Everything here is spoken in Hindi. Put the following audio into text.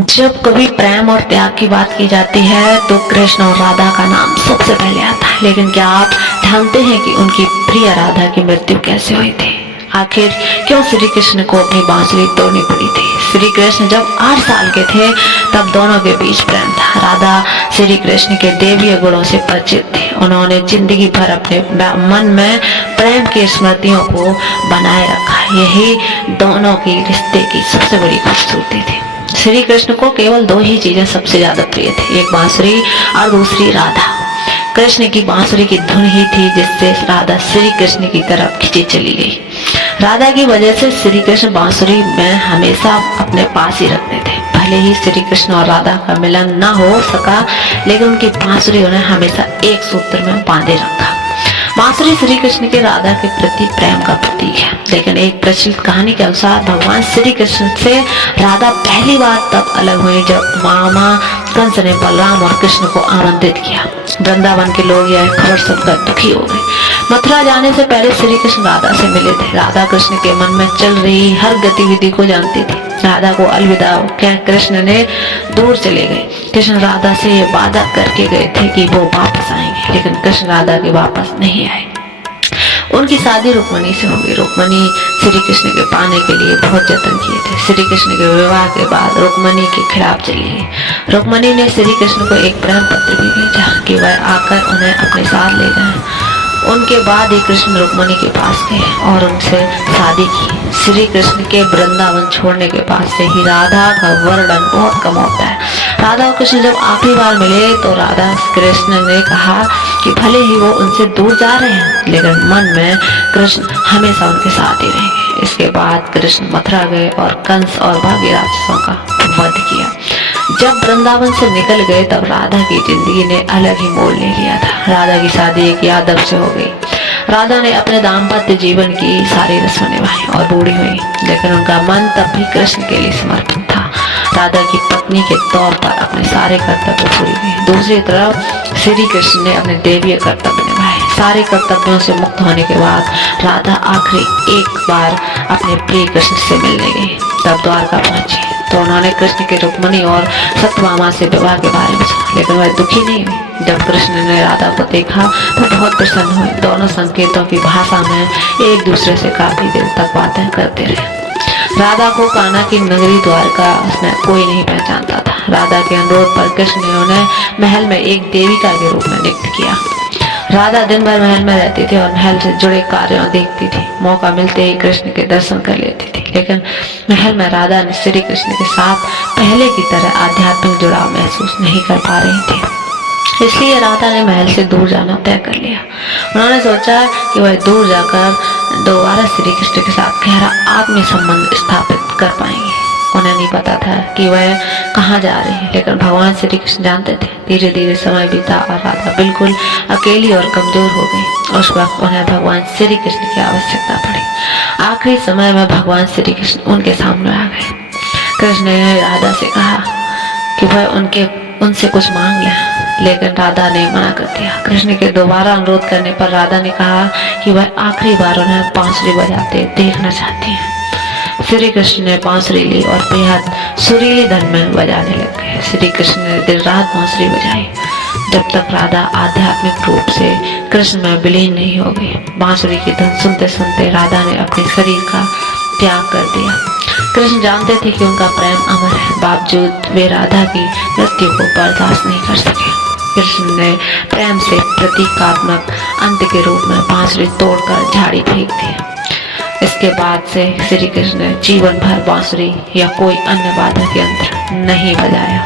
जब कभी प्रेम और त्याग की बात की जाती है तो कृष्ण और राधा का नाम सबसे पहले आता है। लेकिन क्या आप जानते हैं कि उनकी प्रिय राधा की मृत्यु कैसे हुई थी? आखिर क्यों श्री कृष्ण को अपनी बांसुरी तोड़नी पड़ी थी? श्री कृष्ण जब 8 साल के थे तब दोनों के बीच प्रेम था। राधा श्री कृष्ण के देवीय गुणों से परिचित थी। उन्होंने जिंदगी भर अपने मन में प्रेम की स्मृतियों को बनाए रखा। यही दोनों की रिश्ते की सबसे बड़ी खूबसूरती थी। श्री कृष्ण को केवल 2 ही चीजें सबसे ज्यादा प्रिय थी, एक बांसुरी और दूसरी राधा। कृष्ण की बांसुरी की धुन ही थी जिससे राधा श्री कृष्ण की तरफ खींची चली गई। राधा की वजह से श्री कृष्ण बांसुरी में हमेशा अपने पास ही रखते थे। भले ही श्री कृष्ण और राधा का मिलन न हो सका, लेकिन उनकी बांसुरी उन्हें हमेशा एक सूत्र में बांधे रखा। बांसुरी श्री कृष्ण के राधा के प्रति प्रेम का प्रतीक है। लेकिन एक प्रचलित कहानी के अनुसार भगवान श्री कृष्ण से राधा पहली बार तब अलग हुई जब मामा कंस ने बलराम और कृष्ण को आमंत्रित किया। वृंदावन के लोग यह खबर सुनकर दुखी हो गए। मथुरा जाने से पहले श्री कृष्ण राधा से मिले थे। राधा कृष्ण के मन में चल रही हर गतिविधि को जानती थी। राधा को अलविदा कह कृष्ण ने दूर चले गए। कृष्ण राधा से ये वादा करके गए थे कि वो वापस आएंगे, लेकिन कृष्ण राधा के वापस नहीं आए। उनकी शादी रुक्मणी से हो गई। रुक्मणी श्री कृष्ण के पाने के लिए बहुत जतन किए थे। श्री कृष्ण के विवाह के बाद रुक्मणी के खिलाफ चली गई। रुक्मणी ने श्री कृष्ण को एक प्रेम पत्र भी भेजा कि वह आकर उन्हें अपने साथ ले जाएं। उनके बाद ही कृष्ण रुक्मणी के पास गए और उनसे शादी की। श्री कृष्ण के वृंदावन छोड़ने के बाद से ही राधा का वर्णन बहुत कम होता है। राधा और कृष्ण जब आखिरी बार मिले तो राधा कृष्ण ने कहा कि भले ही वो उनसे दूर जा रहे हैं, लेकिन मन में कृष्ण हमेशा उनके साथ ही रहेंगे। इसके बाद कृष्ण मथुरा गए और कंस और बाकी राक्षसों का वध किया। जब वृंदावन से निकल गए तब राधा की जिंदगी ने अलग ही मोड़ ले लिया था। राधा की शादी एक यादव से हो गई। राधा ने अपने दाम्पत्य जीवन की सारी रस्में निभाई और बूढ़ी हुई, लेकिन उनका मन तब भी कृष्ण के लिए समर्पित था। राधा की पत्नी के तौर पर अपने सारे कर्तव्य पूरे किए। दूसरी तरफ श्री कृष्ण ने अपने देवीय कर्तव्य निभाए। सारे कर्तव्यों से मुक्त होने के बाद राधा आखिरी एक बार अपने प्रिय कृष्ण से मिलने गई। तब द्वारका पहुंची तो उन्होंने कृष्ण के रुक्मणी और सत्यभामा से विवाह के बारे में सुना, लेकिन वह दुखी नहीं हुई। जब कृष्ण ने राधा को देखा तो बहुत प्रसन्न हुए। दोनों संकेतों की भाषा में एक दूसरे से काफी देर तक बातें करते रहे। राधा को कान्हा की नगरी द्वारका में कोई नहीं पहचानता था। राधा के अनुरोध पर कृष्ण ने उन्हें महल में एक देविका के रूप में नियुक्त किया। राधा दिन भर महल में रहती थी और महल से जुड़े कार्यों देखती थी। मौका मिलते ही कृष्ण के दर्शन कर लेती थी, लेकिन महल में राधा ने श्री कृष्ण के साथ पहले की तरह आध्यात्मिक जुड़ाव महसूस नहीं कर पा रही थी। इसलिए राधा ने महल से दूर जाना तय कर लिया। उन्होंने सोचा कि वह दूर जाकर दोबारा श्री कृष्ण के साथ गहरा आत्मीय संबंध स्थापित कर पाएंगे। उन्हें नहीं पता था कि वह कहाँ जा रही है, लेकिन भगवान श्री कृष्ण जानते थे। धीरे धीरे समय बीता और राधा बिल्कुल अकेली और कमजोर हो गई। उस वक्त उन्हें भगवान श्री कृष्ण की आवश्यकता पड़ी। आखिरी समय में भगवान श्री कृष्ण उनके सामने आ गए। कृष्ण ने राधा से कहा कि वह उनसे कुछ मांग ले, लेकिन राधा ने मना कर दिया। कृष्ण के दोबारा अनुरोध करने पर राधा ने कहा कि वह आखिरी बार उन्हें बांसुरी बजाते देखना चाहती है। श्री कृष्ण ने बांसुरी ली और बेहद सुरीली धुन में बजाने लग गए। श्री कृष्ण ने दिन रात बांसुरी बजाई जब तक राधा आध्यात्मिक रूप से कृष्ण में विलीन नहीं हो गई। बांसुरी की धुन सुनते सुनते राधा ने अपने शरीर का त्याग कर दिया। कृष्ण जानते थे कि उनका प्रेम अमर है, बावजूद वे राधा की मृत्यु को बर्दाश्त नहीं कर सके। कृष्ण ने प्रेम से प्रतीकात्मक अंत के रूप में बांसुरी तोड़कर झाड़ी फेंक दी। इसके बाद से श्री कृष्ण ने जीवन भर बांसुरी या कोई अन्य वाद्य यंत्र नहीं बजाया।